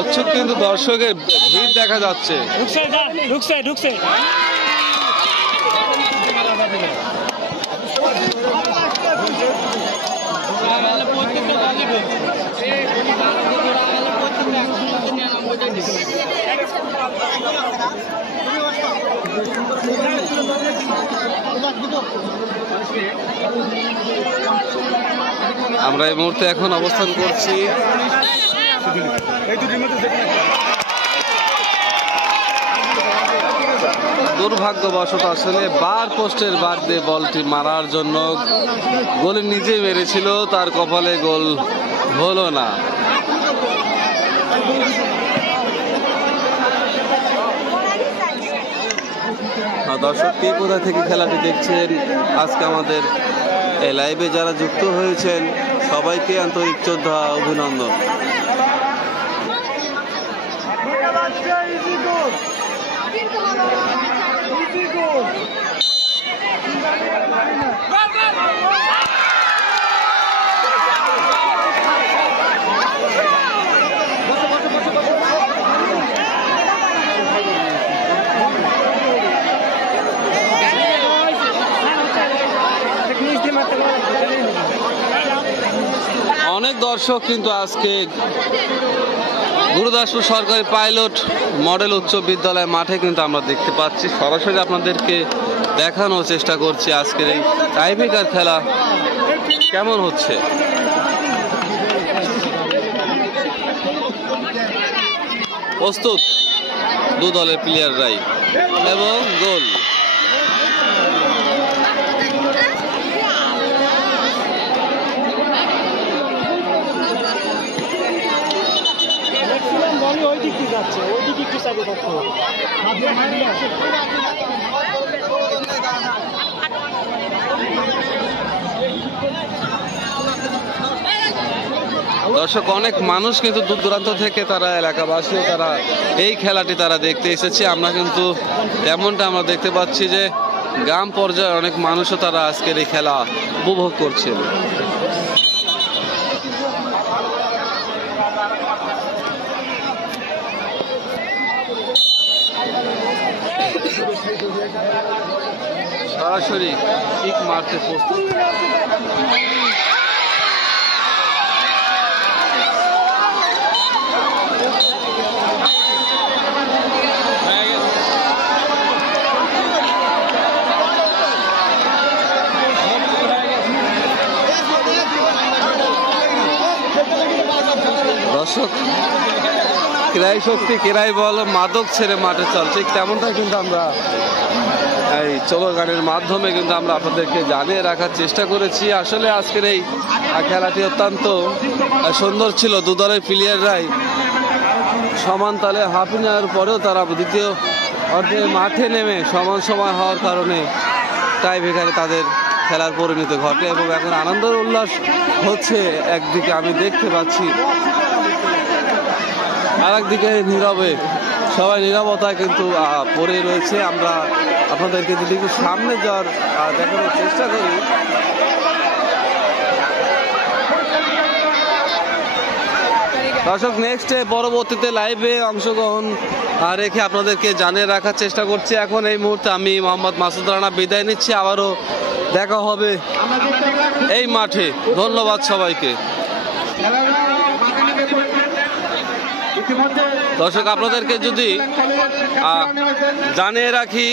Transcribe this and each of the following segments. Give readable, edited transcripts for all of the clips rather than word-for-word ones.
উৎসুক কিন্তু দর্শকের ভিড় দেখা যাচ্ছে। ঢুকছে আমরা এই মুহূর্তে এখন অবস্থান করছি দুর্ভাগ্যবশত আসলে বার পোস্টের বার দিয়ে বলটি মারার জন্য গোলে নিজে মেরেছিল, তার কপালে গোল হলো না। দর্শক কে কোথা থেকে খেলাটি দেখছেন, আজকে আমাদের এই লাইভে যারা যুক্ত হয়েছেন সবাইকে আন্তরিক শ্রদ্ধা, অভিনন্দন। অনেক দর্শক কিন্তু আজকে গুরুদাসপুর সরকারি পাইলট মডেল উচ্চ বিদ্যালয় মাঠে কিন্তু আমরা দেখতে পাচ্ছি। সরাসরি আপনাদেরকে দেখানোর চেষ্টা করছি আজকের এই টাইব্রেকার খেলা কেমন হচ্ছে। প্রস্তুত দু দলের প্লেয়াররাই এবং গোল। দর্শক অনেক মানুষ কিন্তু দূর দূরান্ত থেকে তারা এলাকাবাসী তারা এই খেলাটি তারা দেখতে এসেছে। আমরা কিন্তু তেমনটা আমরা দেখতে পাচ্ছি যে গ্রাম পর্যায়ে অনেক মানুষও তারা আজকের এই খেলা উপভোগ করছেন। সরাসরি কিক মারতে প্রস্তুত। দর্শক ক্রয় শক্তি ক্রয় বল মাদক ছেড়ে মাঠে চলছে, তেমনটা কিন্তু আমরা এই চলো গানের মাধ্যমে কিন্তু আমরা আপনাদেরকে জানিয়ে রাখার চেষ্টা করেছি। আসলে আজকের এই খেলাটি অত্যন্ত সুন্দর ছিল। দু দলের প্লেয়াররাই সমান তালে হাফ নেওয়ার পরেও তারা দ্বিতীয় অর্ধে মাঠে নেমে সমান সময় হওয়ার কারণে টাইব্রেকারে তাদের খেলার পরিণতি ঘটে এবং এখন আনন্দ উল্লাস হচ্ছে। একদিকে আমি দেখতে পাচ্ছি, আর একদিকে নীরবে সবাই নীরবতায় কিন্তু পড়ে রয়েছে। আমরা আপনাদেরকে যদি একটু সামনে যাওয়ার দেখানোর চেষ্টা করি, দর্শক নেক্সটে পরবর্তীতে লাইভে অংশগ্রহণ রেখে আপনাদেরকে জানিয়ে রাখার চেষ্টা করছি। এখন এই মুহূর্তে আমি মোহাম্মদ মাসুদ রানা বিদায় নিচ্ছি। আবারও দেখা হবে এই মাঠে। ধন্যবাদ সবাইকে। দর্শক আপনাদেরকে যদি জানিয়ে রাখি,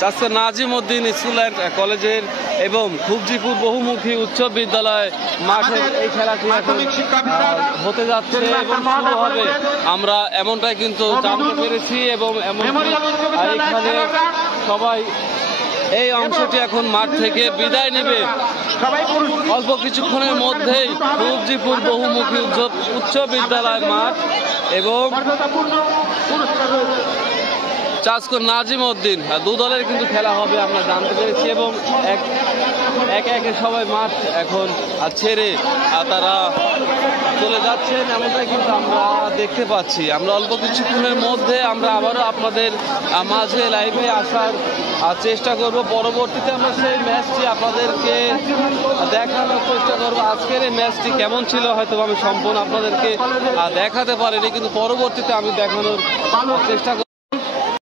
চাচা নাজিম উদ্দিন স্কুল অ্যান্ড কলেজের এবং খুবজিপুর বহুমুখী উচ্চ বিদ্যালয় মাঠে এই খেলাটি এখন হতে যাচ্ছে এবং শুরু হবে, আমরা এমনটাই কিন্তু জানতে পেরেছি। এবং এমনকি এখানে সবাই এই অংশটি এখন মাঠ থেকে বিদায় নেবে অল্প কিছুক্ষণের মধ্যেই। খুবজিপুর বহুমুখী উচ্চ বিদ্যালয় মাঠ এবং চাসকো নাজিম উদ্দিন। দু দলের কিন্তু খেলা হবে আমরা জানতে পেরেছি এবং একে একে সবাই মাঠ এখন ছেড়ে তারা চলে যাচ্ছেন, এমনটাই কিন্তু আমরা দেখতে পাচ্ছি। আমরা অল্প কিছুক্ষণের মধ্যে আমরা আবারও আপনাদের মাঝে লাইভে আসার চেষ্টা করব। পরবর্তীতে আমরা সেই ম্যাচটি আপনাদেরকে দেখানোর চেষ্টা করব। আজকের এই ম্যাচটি কেমন ছিল হয়তো আমি সম্পূর্ণ আপনাদেরকে দেখাতে পারিনি, কিন্তু পরবর্তীতে আমি দেখানোর চেষ্টা করব।